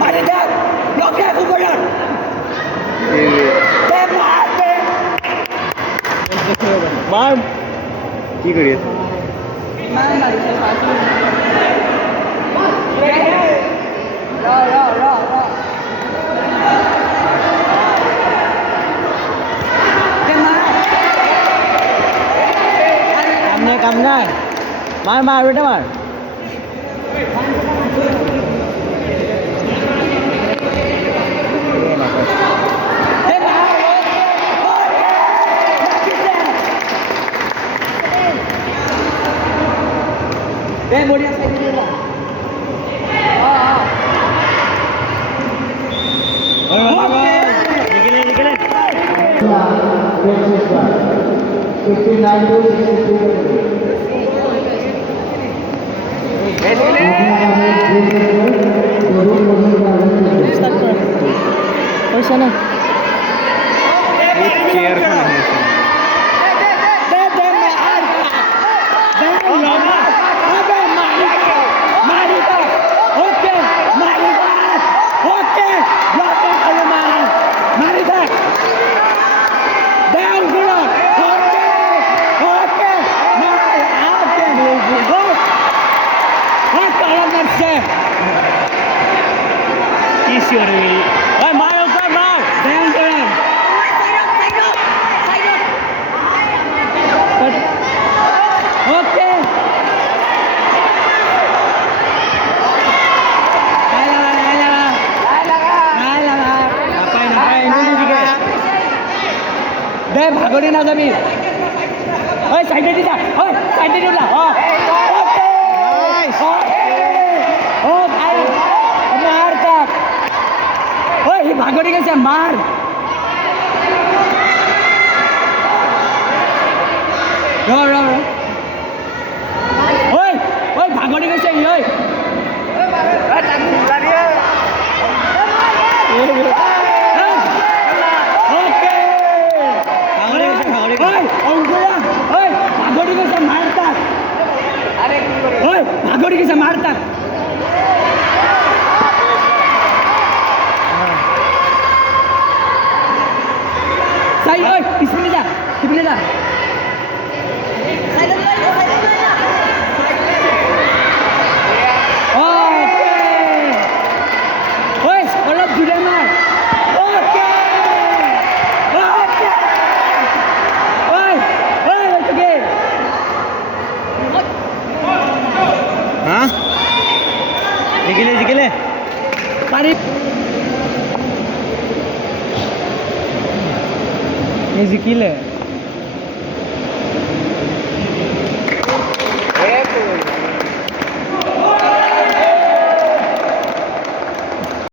মারি দেন ব্লকে উপরে মার কি করি কাম নাই মার মার বেটা মার बढ़िया सही बोला पैसा ना দে ভাগরি না যাবি ওই সাইডে দি যা ওই সাইডে দি যা ও ভাই মার কাট ওই ভাগরি গেছে মার ওই ওই ভাগরি গেছে ওই भागोड़ी के से मारता सही ओए इसमें जा ओके ओए गलत जुड़े मार ओके ओके ओए ओए ओके हाँ जिंकले पारी ये जिंकले